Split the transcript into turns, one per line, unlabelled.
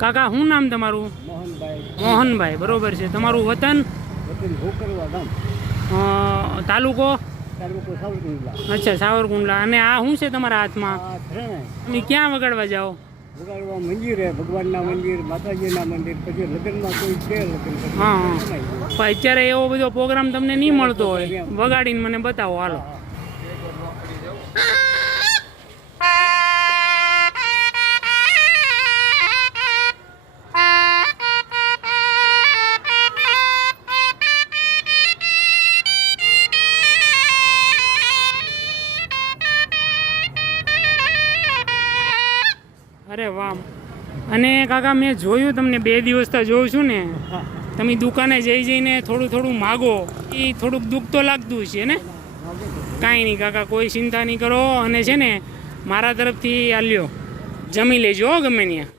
કાકા, શું નામ તમારું?
મોહનભાઈ
મોહનભાઈ બરોબર છે. તમારું વતન? તાલુકો? અચ્છા, સાવરકુંડલા. અને આ શું છે તમારા હાથમાં? તમે ક્યાં વગાડવા જાઓ?
વગાડવા મંદિર ભગવાનના મંદિર માતાજીના મંદિર પછી
અત્યારે એવો બધો પ્રોગ્રામ તમને નહીં મળતો હોય. વગાડીને મને બતાવો, હાલો. અરે વાહ. અને કાકા, મેં જોયું તમને બે દિવસ દિવસથી જોઉં છું ને. તમે દુકાને જઈ જઈને થોડું થોડું માગો. એ થોડુંક દુઃખ તો લાગતું છે ને? કાંઈ નહીં કાકા, કોઈ ચિંતા નહીં કરો. અને છે ને, મારા તરફથી આ લ્યો. જમી લેજો ગમે ત્યાં.